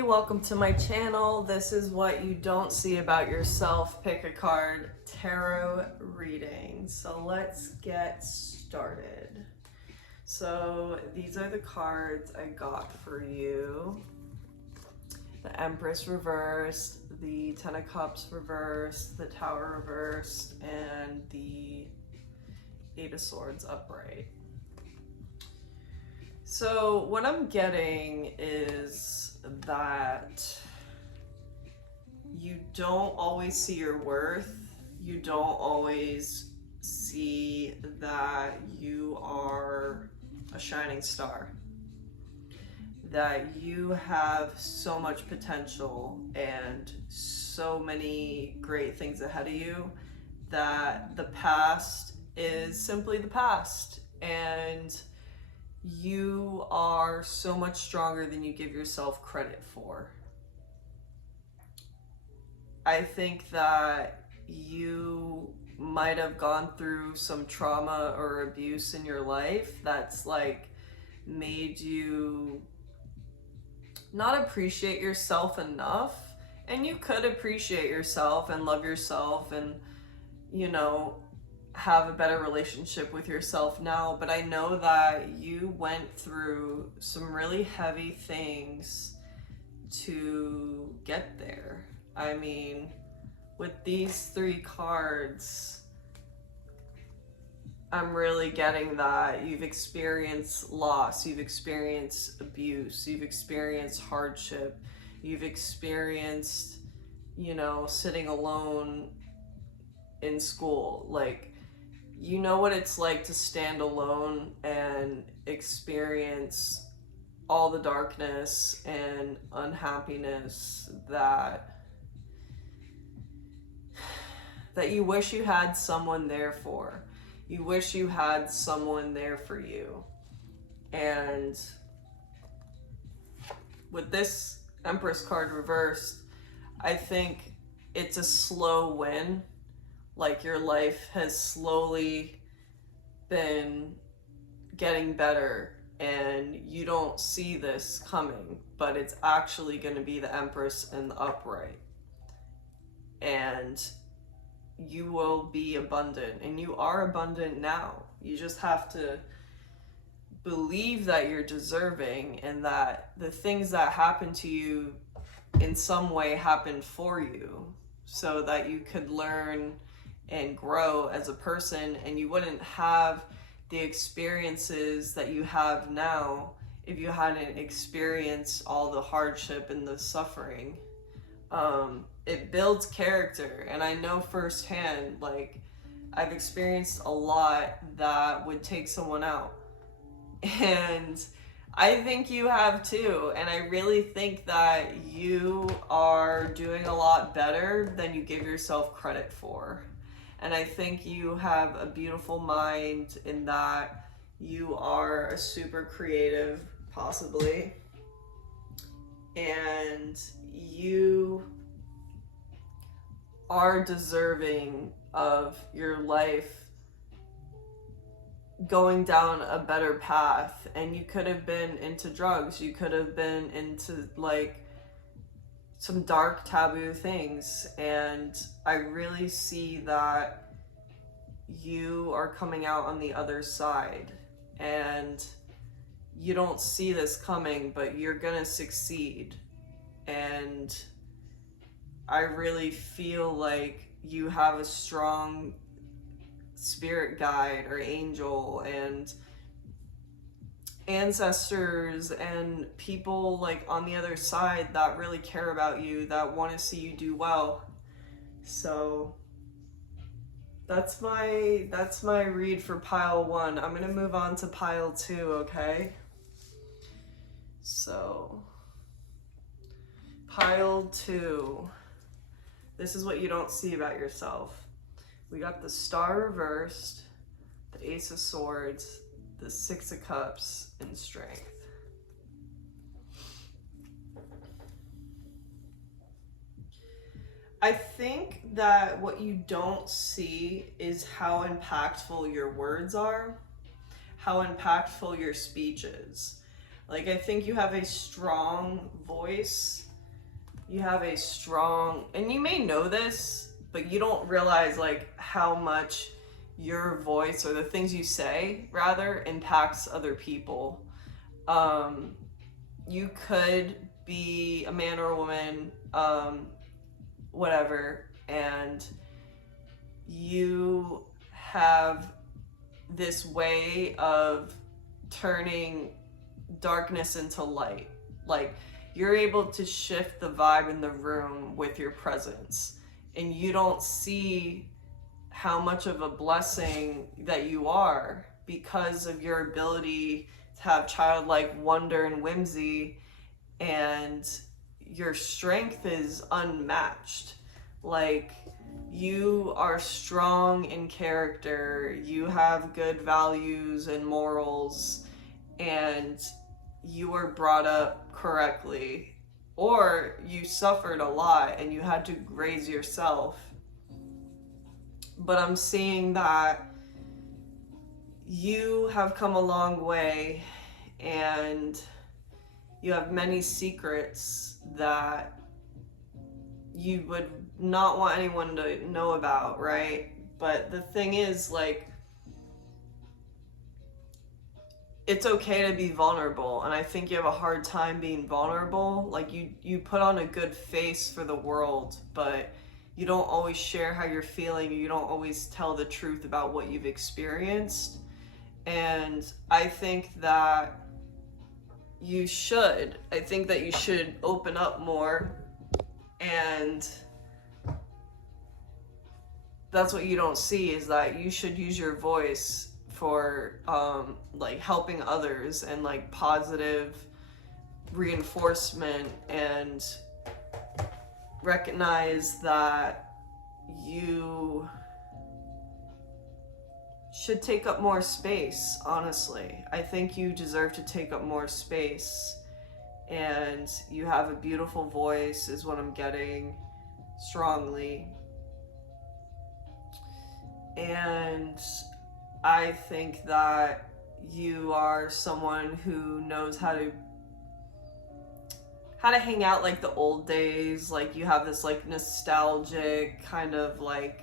everybody, welcome to my channel. This is what you don't see about yourself. Pick a card tarot reading. So let's get started. So these are the cards I got for you. The Empress reversed, the Ten of Cups reversed, the Tower reversed, and the Eight of Swords upright. So what I'm getting is that you don't always see your worth. You don't always see that you are a shining star. That you have so much potential and so many great things ahead of you that the past is simply the past. And you are so much stronger than you give yourself credit for. I think that you might have gone through some trauma or abuse in your life that's like made you not appreciate yourself enough. And you could appreciate yourself and love yourself and, you know, have a better relationship with yourself now, but I know that you went through some really heavy things to get there. I mean, with these three cards, I'm really getting that you've experienced loss, you've experienced abuse, you've experienced hardship, you've experienced, you know, sitting alone in school. Like, you know what it's like to stand alone and experience all the darkness and unhappiness that you wish you had someone there for. You wish you had someone there for you. And with this Empress card reversed, I think it's a slow win. Like your life has slowly been getting better and you don't see this coming, but it's actually going to be the Empress in the upright. And you will be abundant, and you are abundant now. You just have to believe that you're deserving and that the things that happen to you in some way happened for you so that you could learn and grow as a person, and you wouldn't have the experiences that you have now if you hadn't experienced all the hardship and the suffering. It builds character, and I know firsthand, like, I've experienced a lot that would take someone out, and I think you have too, and I really think that you are doing a lot better than you give yourself credit for. And I think you have a beautiful mind in that you are a super creative, possibly. And you are deserving of your life going down a better path. And you could have been into drugs. You could have been into like some dark taboo things, and I really see that you are coming out on the other side, and you don't see this coming, but you're gonna succeed. And I really feel like you have a strong spirit guide or angel and ancestors and people like on the other side that really care about you, that want to see you do well. So that's my read for pile 1. I'm gonna move on to pile 2, okay? So pile 2, this is what you don't see about yourself. We got the Star reversed, the Ace of Swords, the Six of Cups, and Strength. I think that what you don't see is how impactful your words are, how impactful your speech is. Like, I think you have a strong voice you have a strong, and you may know this, but you don't realize like how much your voice, or the things you say rather, impacts other people. You could be a man or a woman, whatever, and you have this way of turning darkness into light. Like, you're able to shift the vibe in the room with your presence, and you don't see how much of a blessing that you are because of your ability to have childlike wonder and whimsy, and your strength is unmatched. Like, you are strong in character, you have good values and morals, and you were brought up correctly, or you suffered a lot and you had to raise yourself. But I'm seeing that you have come a long way, and you have many secrets that you would not want anyone to know about, right? But the thing is, like, it's okay to be vulnerable, and I think you have a hard time being vulnerable. Like, you put on a good face for the world, but you don't always share how you're feeling. You don't always tell the truth about what you've experienced. And I think that you should. I think that you should open up more, and that's what you don't see, is that you should use your voice for like helping others and like positive reinforcement, and recognize that you should take up more space. Honestly, I think you deserve to take up more space, and you have a beautiful voice is what I'm getting strongly. And I think that you are someone who knows how to hang out like the old days. Like, you have this like nostalgic kind of like,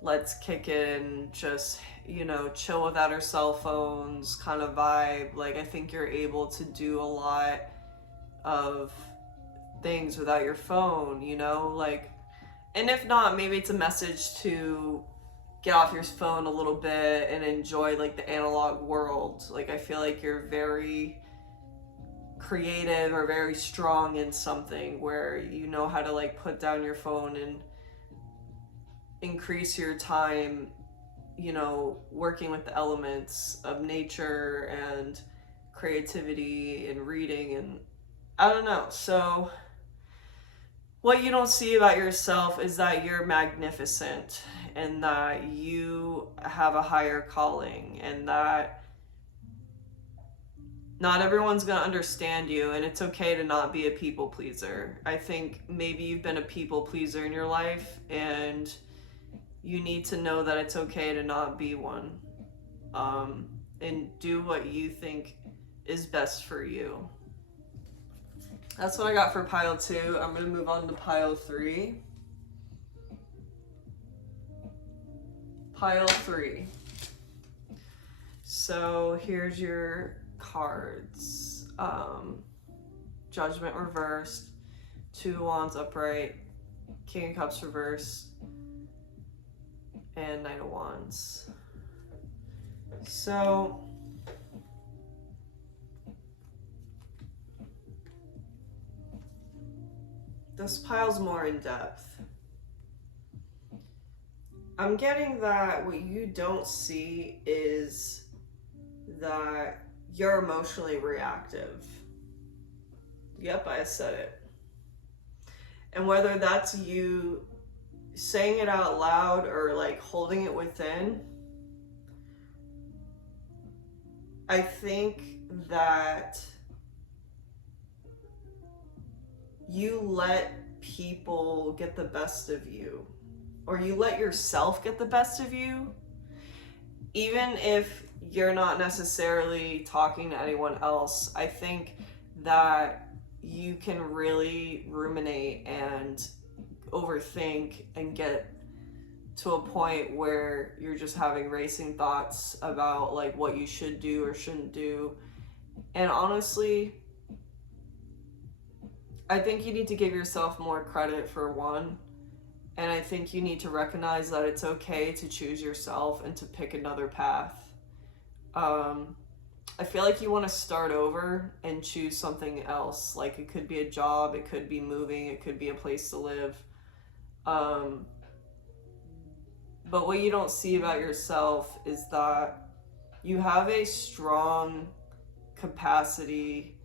let's kick it and just, you know, chill without our cell phones kind of vibe. Like, I think you're able to do a lot of things without your phone, you know? Like, and if not, maybe it's a message to get off your phone a little bit and enjoy like the analog world. Like, I feel like you're very creative or very strong in something where you know how to like put down your phone and increase your time, you know, working with the elements of nature and creativity and reading, and I don't know. So what you don't see about yourself is that you're magnificent, and that you have a higher calling, and that not everyone's gonna understand you, and it's okay to not be a people pleaser. I think maybe you've been a people pleaser in your life, and you need to know that it's okay to not be one, and do what you think is best for you. That's what I got for pile 2. I'm gonna move on to pile 3. Pile 3. So here's your cards. Judgment reversed, 2 of Wands upright, King of Cups reversed, and Knight of Wands. So this pile's more in depth. I'm getting that what you don't see is that you're emotionally reactive. Yep, I said it. And whether that's you saying it out loud or like holding it within, I think that you let people get the best of you, or you let yourself get the best of you, even if you're not necessarily talking to anyone else. I think that you can really ruminate and overthink and get to a point where you're just having racing thoughts about like what you should do or shouldn't do. And honestly, I think you need to give yourself more credit for one. And I think you need to recognize that it's okay to choose yourself and to pick another path. I feel like you want to start over and choose something else. Like it could be a job, it could be moving, it could be a place to live. But what you don't see about yourself is that you have a strong capacity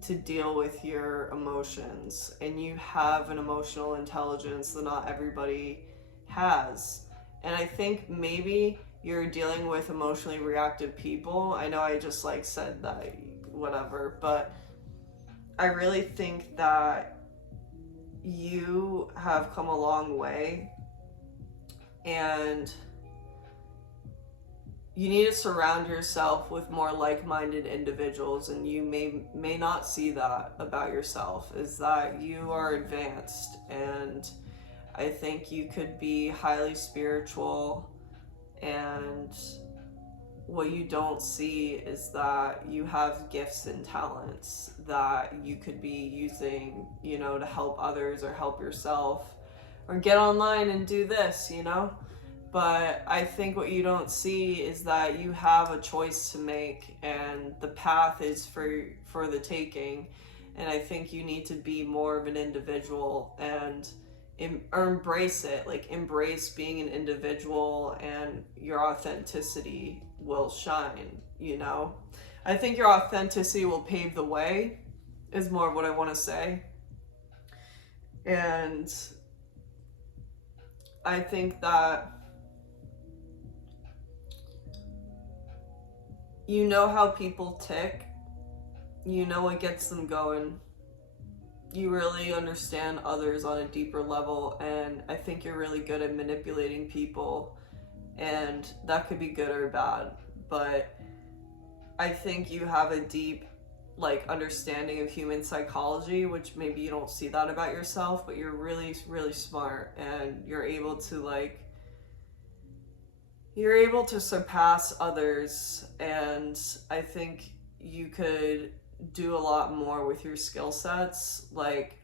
to deal with your emotions, and you have an emotional intelligence that not everybody has. And I think maybe you're dealing with emotionally reactive people. I know I just like said that, whatever, but I really think that you have come a long way, and you need to surround yourself with more like-minded individuals. And you may not see that about yourself, is that you are advanced, and I think you could be highly spiritual. And what you don't see is that you have gifts and talents that you could be using, to help others or help yourself, or get online and do this, But I think what you don't see is that you have a choice to make, and the path is for the taking. And I think you need to be more of an individual and embrace it. Like, embrace being an individual, and your authenticity will shine, I think your authenticity will pave the way, is more of what I want to say. And I think that you know how people tick. You know what gets them going. You really understand others on a deeper level, and I think you're really good at manipulating people, and that could be good or bad. But I think you have a deep understanding of human psychology, which maybe you don't see that about yourself, but you're really, really smart, and you're able to surpass others. And I think you could do a lot more with your skill sets. Like,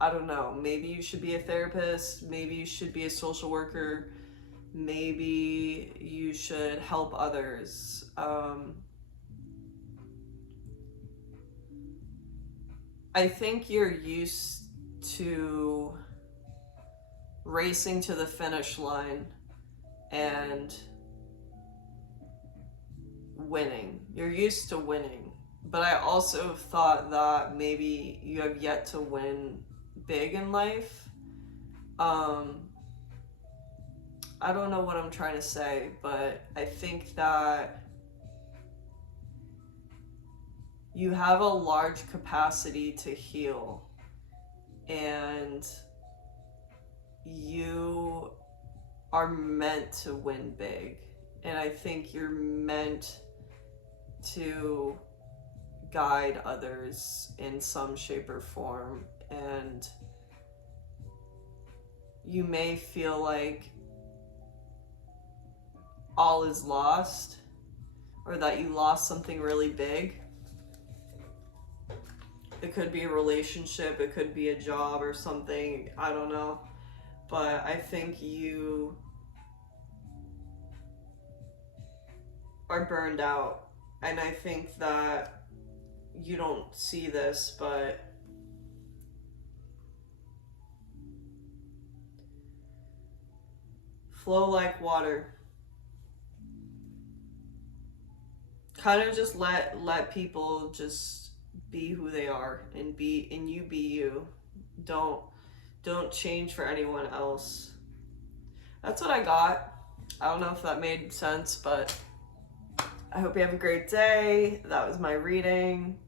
I don't know, maybe you should be a therapist, maybe you should be a social worker, maybe you should help others. I think you're used to racing to the finish line and winning. You're used to winning. But I also thought that maybe you have yet to win big in life. I don't know what I'm trying to say, but I think that you have a large capacity to heal, and you are meant to win big. And I think you're meant to guide others in some shape or form. And you may feel like all is lost, or that you lost something really big. It could be a relationship, it could be a job or something, I don't know. But I think you are burned out. And I think that you don't see this, but flow like water. Kind of just let people just be who they are, and you be you. Don't change for anyone else. That's what I got. I don't know if that made sense, but I hope you have a great day. That was my reading.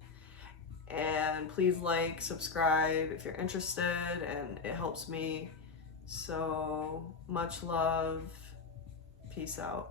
And please subscribe if you're interested, and it helps me. So much love. Peace out.